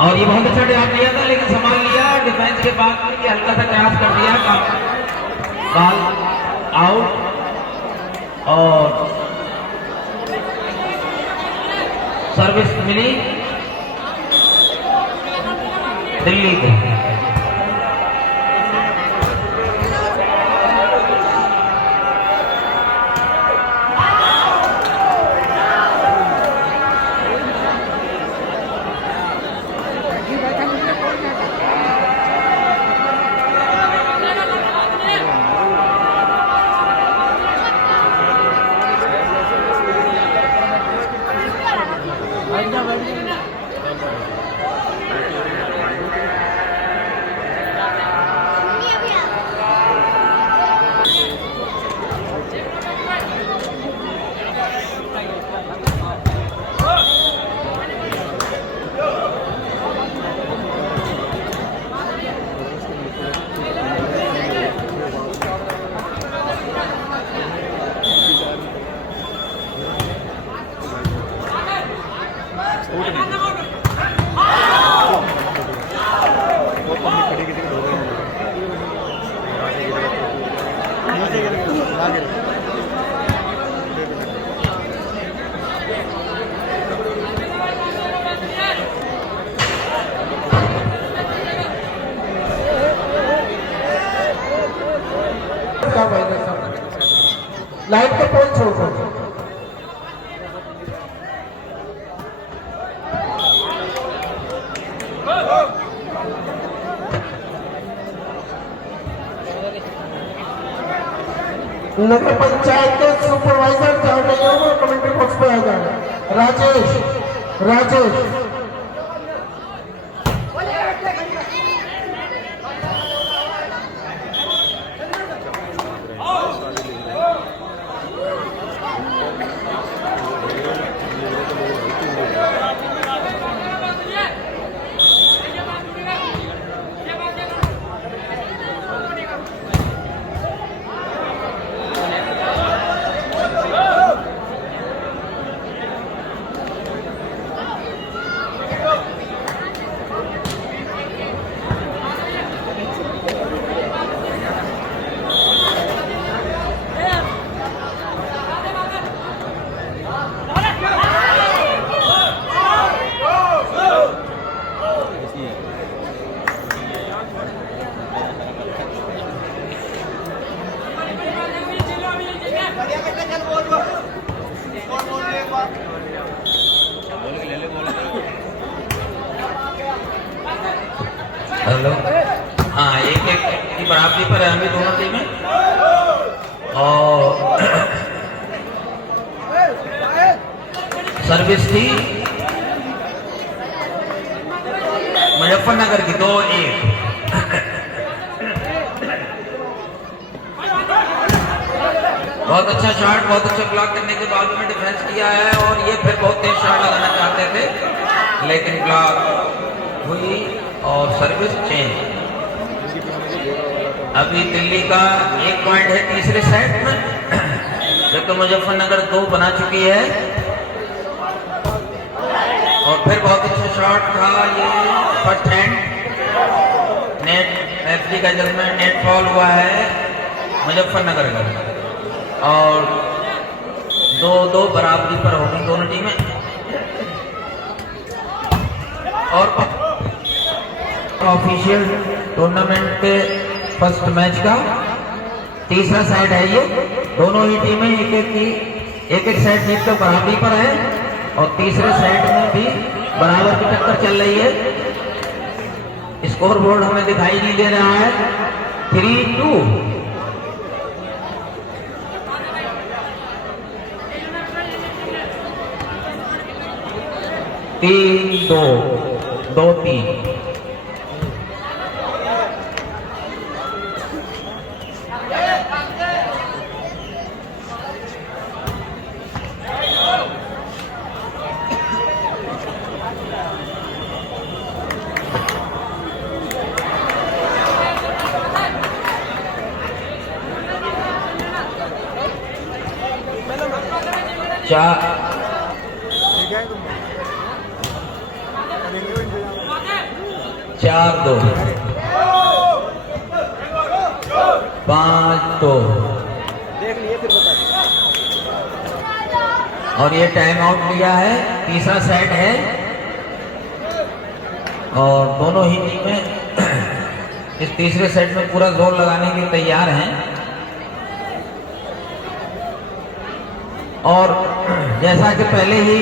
और ये बहुत अच्छा ड्राइव लिया था लेकिन संभाल लिया डिफेंस के बाद में ये हल्का सा क्रॉस कर दिया बॉल आउट और सर्विस मिली दिल्ली को। लाइट का पोल छोड़ दो। नगर पंचायत के सुपरवाइजर कमेंट्री बॉक्स पे आ जाए। राजेश हेलो, हाँ एक की बराबरी पर है अभी दोनों टीमें और सर्विस थी मुजफ्फरनगर की 2-1। बहुत अच्छा शॉट, बहुत अच्छा ब्लॉक करने के बाद में डिफेंस किया है और ये फिर बहुत तेज शॉट लगाना चाहते थे लेकिन ब्लॉक हुई और सर्विस चेंज। अभी दिल्ली का 1 पॉइंट है तीसरे सेट में जबकि मुजफ्फरनगर 2 बना चुकी है और फिर बहुत अच्छा शॉट था ये फर्स्ट हैंड नेट रेफरी का जजमेंट नेट फॉल हुआ है मुजफ्फरनगर का और 2-2 बराबरी पर होगी दोनों टीमें। और ऑफिशियल टूर्नामेंट के फर्स्ट मैच का तीसरा सेट है ये। दोनों ही टीमें एक एक सेट जीत कर बराबरी पर है और तीसरे सेट में भी बराबर की टक्कर चल रही है। स्कोर बोर्ड हमें दिखाई नहीं दे रहा है। 3-2 3-2 2-3 चार 4-2, 5-2। और ये टाइम आउट लिया है, तीसरा सेट है और दोनों ही टीमें इस तीसरे सेट में पूरा जोर लगाने के लिए तैयार हैं। और जैसा कि पहले ही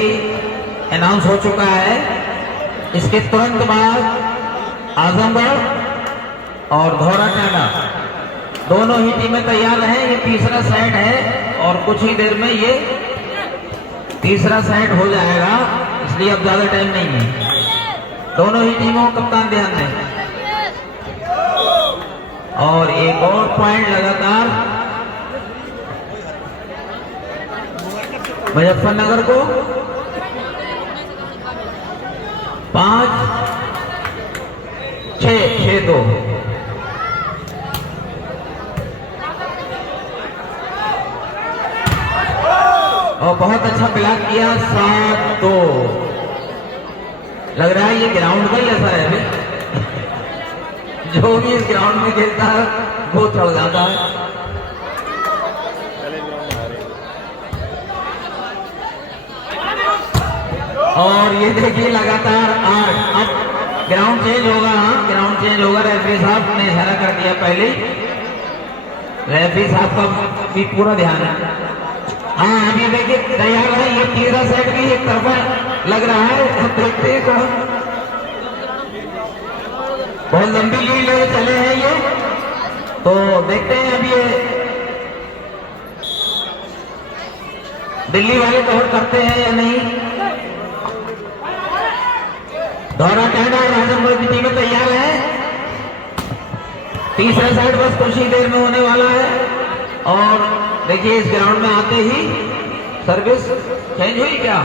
अनाउंस हो चुका है, इसके तुरंत बाद आजमगढ़ और धौरा टांडा दोनों ही टीमें तैयार हैं। ये तीसरा सेट है और कुछ ही देर में ये तीसरा सेट हो जाएगा, इसलिए अब ज्यादा टाइम नहीं है। दोनों ही टीमों को कप्तान ध्यान दें। और एक और पॉइंट लगातार मुजफ्फरनगर को 5-6-6-2। और बहुत अच्छा ब्लॉक किया, 7-2। लग रहा है ये ग्राउंड का ही ऐसा है अभी। जो भी इस ग्राउंड में खेलता है वो चढ़ जाता है। और ये देखिए लगातार 8। अब ग्राउंड चेंज होगा। हाँ, ग्राउंड चेंज होगा। रेफरी साहब ने इशारा कर दिया पहले। रेफरी साहब का भी पूरा ध्यान है। हाँ, अभी देखिए तैयार है। ये तीसरा सेट भी एक तरफा लग रहा है। देखते हैं कौन बहुत लंबी लीड लेके चले हैं ये, तो देखते हैं अब ये दिल्ली वाले कवर करते हैं या नहीं। धौरा टांडा और आजमगढ़ की टीमें तैयार है। तीसरा सेट बस कुछ ही देर में होने वाला है। और देखिए इस ग्राउंड में आते ही सर्विस चेंज हुई क्या?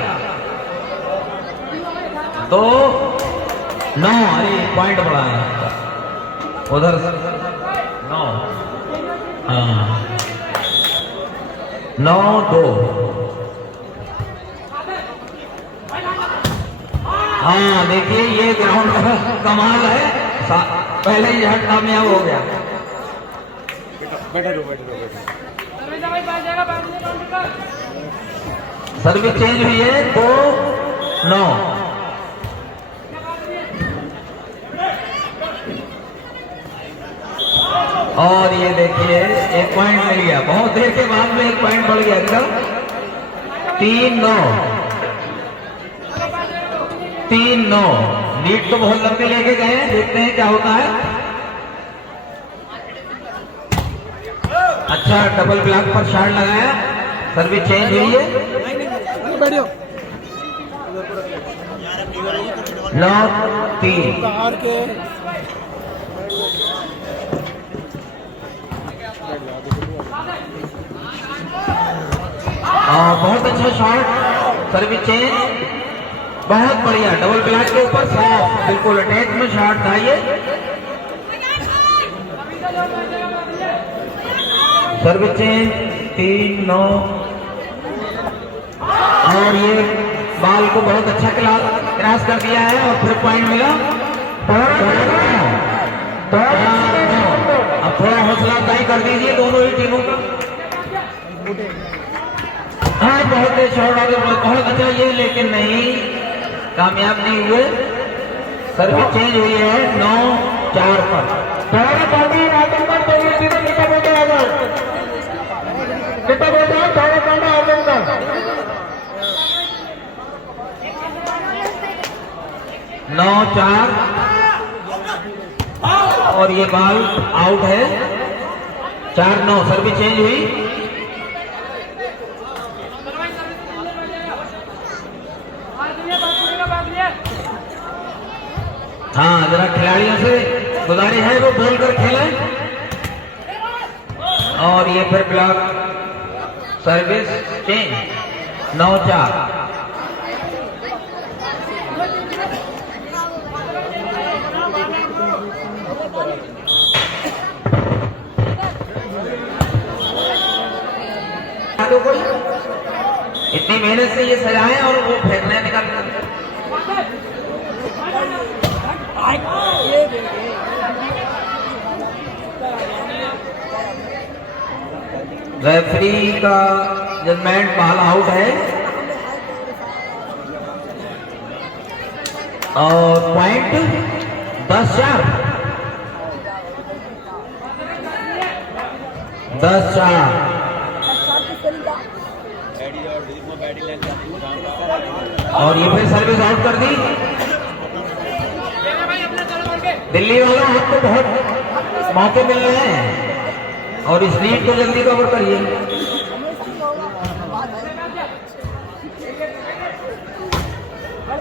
2-9। अरे पॉइंट बढ़ा है उधर 9। हाँ, 9-2। हाँ देखिए ये ग्राउंड का कमाल है। पहले ही झट कामयाब हो गया। सर्विस चेंज हुई है 2-9। और ये देखिए एक पॉइंट मिल गया। बहुत देर के बाद में एक पॉइंट बढ़ गया एकदम। 3-9। 3-9। लीड तो बहुत लंबी लेके गए हैं। देखते हैं क्या होता है। अच्छा डबल ब्लॉक पर शॉट लगाया। सर्विस चेंज हुई है। 9-3। बहुत अच्छा शॉट। सर्विस चेंज बहुत बढ़िया। डबल ब्लॉक के ऊपर साफ बिल्कुल अटैक में शॉट था ये। Service change 3-9। और ये बॉल को बहुत अच्छा क्रॉस कर दिया है और फिर पॉइंट मिला। अब थोड़ा हौसला अफजाई कर दीजिए दोनों ही टीमों का। हाँ बहुत तेज शॉट आ गया, बहुत अच्छा ये, लेकिन नहीं कामयाब नहीं हुए। सर्विस चेंज हुई है 9-4 पर। 9-4 और ये बॉल आउट है। 4-9। सर्विस चेंज हुई। हाँ जरा खिलाड़ियों से गुजारिश है वो बोल कर खेलें। और ये फिर ब्लॉक सर्विस चेंज 9-4। इतनी मेहनत से ये सजाए और वो फेंकने निकाल रेफरी का जजमेंट बॉल आउट है और पॉइंट 10-4 10-4। और ये फिर सर्विस आउट कर दी। दिल्ली वालों आपको बहुत मौके मिल रहे हैं और इस लीड को जल्दी कवर करिए।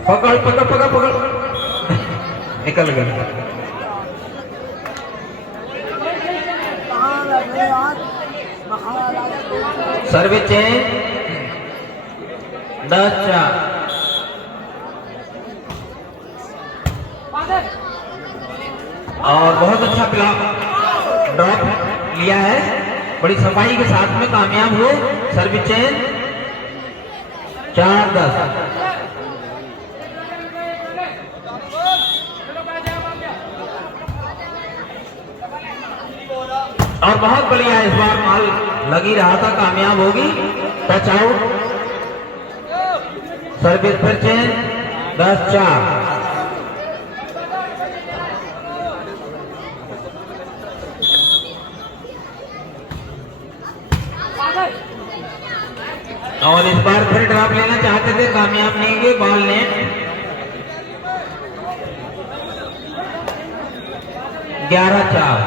पकड़ पकड़ पकड़ पकड़ निकल गई। Service change 10-4। और बहुत अच्छा ड्रॉप लिया है, बड़ी सफाई के साथ में कामयाब हुए। Service change 4-10। और बहुत बढ़िया इस बार माल लगी रहा था, कामयाब होगी। Touch out. सर्विस फिर चेंज 10-4। और इस बार फिर ड्रॉप लेना चाहते थे, कामयाब नहीं हुए। Ball net 11-4।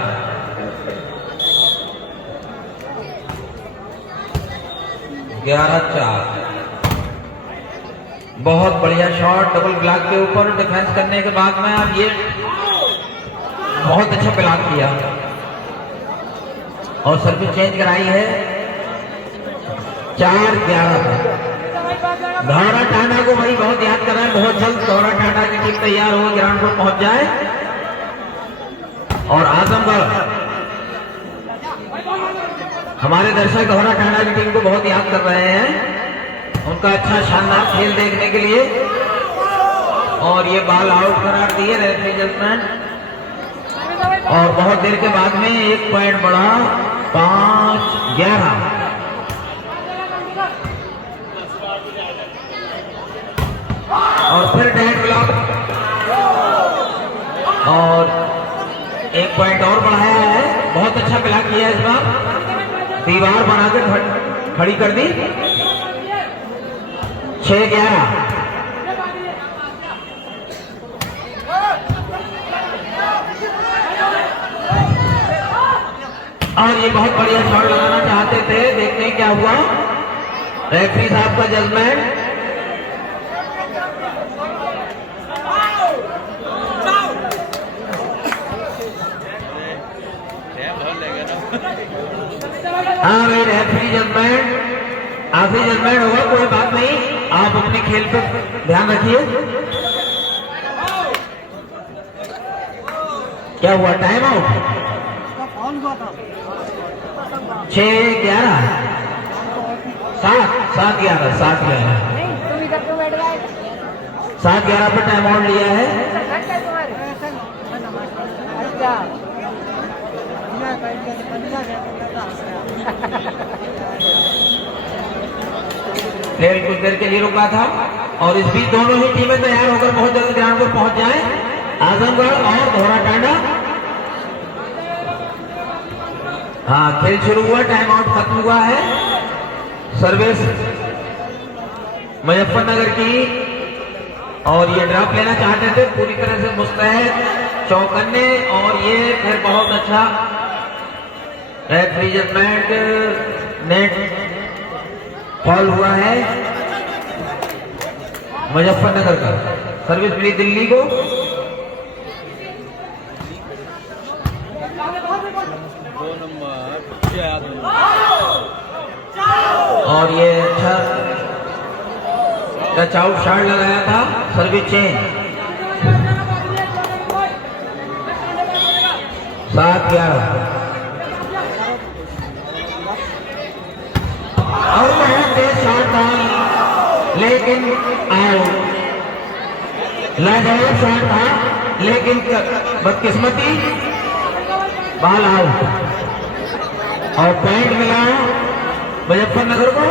बहुत बढ़िया शॉट डबल ब्लॉक के ऊपर डिफेंस करने के बाद में अब ये बहुत अच्छा ब्लॉक किया और सर्विस चेंज कराई है 4-11। धौरा टांडा को भाई बहुत याद कर रहे हैं, बहुत जल्द धौरा टांडा की टीम तैयार हो ग्राउंड पर पहुंच जाए। और आजमगढ़ हमारे दर्शक धौरा टांडा की टीम को बहुत याद कर रहे हैं, उनका अच्छा शानदार खेल देखने के लिए। और ये बॉल आउट करार दिए रेफरी जजमेंट। और बहुत देर के बाद में एक पॉइंट बढ़ा 5-11। और फिर डेड ब्लॉक और एक पॉइंट और बढ़ाया है। बहुत अच्छा ब्लॉक किया इस बार, दीवार बनाकर खड़ी कर दी। 6-11। और ये बहुत बढ़िया शॉट लगाना चाहते थे, देखते हैं क्या हुआ। रेफरी साहब का जजमेंट हाँ भाई, रेफरी जजमेंट आखिरी जजमेंट होगा, कोई बात नहीं, आप अपने खेल पर ध्यान रखिए। क्या हुआ? टाइम आउट 6-11 7-11 7-11 पर टाइम आउट लिया है। प्लेयर कुछ देर के लिए रुका था और इस बीच दोनों ही टीमें तैयार होकर बहुत जल्द ग्राउंड पर पहुंच जाएं। आजमगढ़ और धौरा टांडा। हाँ, खेल शुरू हुआ, टाइम आउट खत्म हुआ है। सर्विस मुजफ्फरनगर की और ये ड्रॉप लेना चाहते थे, पूरी तरह से मुस्तैद चौकन्ने। और ये फिर बहुत अच्छा रेफरी जजमेंट, नेट फॉल हुआ है मुजफ्फरनगर का। सर्विस मिली दिल्ली को। और ये अच्छा टच आउट शॉट लगाया था। Service change 7-11। और बहुत तेज शॉट था लेकिन आउट। लाजवाब शॉट था लेकिन बदकिस्मती बॉल आउट। और पॉइंट मिला मुजफ्फरनगर को।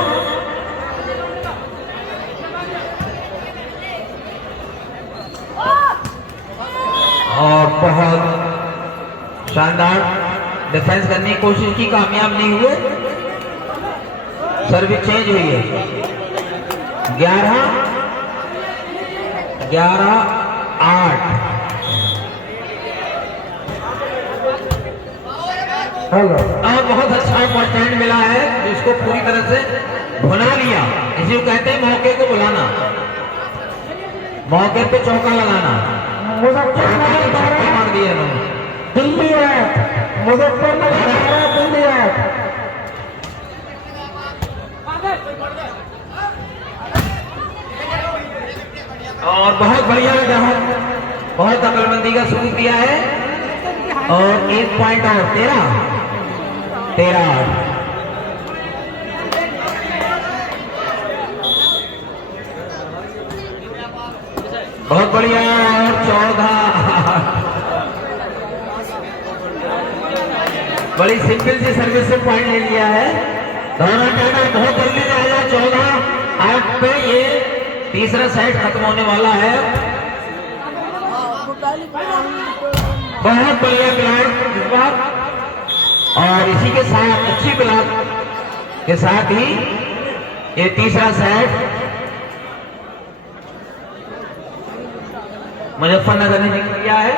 और बहुत शानदार डिफेंस करने की कोशिश की, कामयाब नहीं हुए। सर्विस चेंज हुई है। 11-8। हेलो और बहुत अच्छा पॉइंट मिला है जिसको पूरी तरह से भुला लिया। इसी को कहते हैं मौके को बुलाना, मौके पे चौका लगाना। मुजफ्फरनगर छक्के मार दिए इन्होंने। दिल्ली 8, मुजफ्फरनगर 12, दिल्ली 8। और बहुत बढ़िया जहां बहुत अकलमंदी का शुरू किया है। और 1 पॉइंट और 13-8। बहुत बढ़िया। और 14। बड़ी सिंपल सी सर्विस से पॉइंट ले लिया है। दोनों कहना बहुत जल्दी आया। 14-8 पे ये तीसरा सेट खत्म होने वाला है। बहुत बढ़िया ब्लॉक इस बार। और इसी के साथ अच्छी ब्लॉक के साथ ही ये तीसरा सेट मुजफ्फरनगर ने जीत लिया है।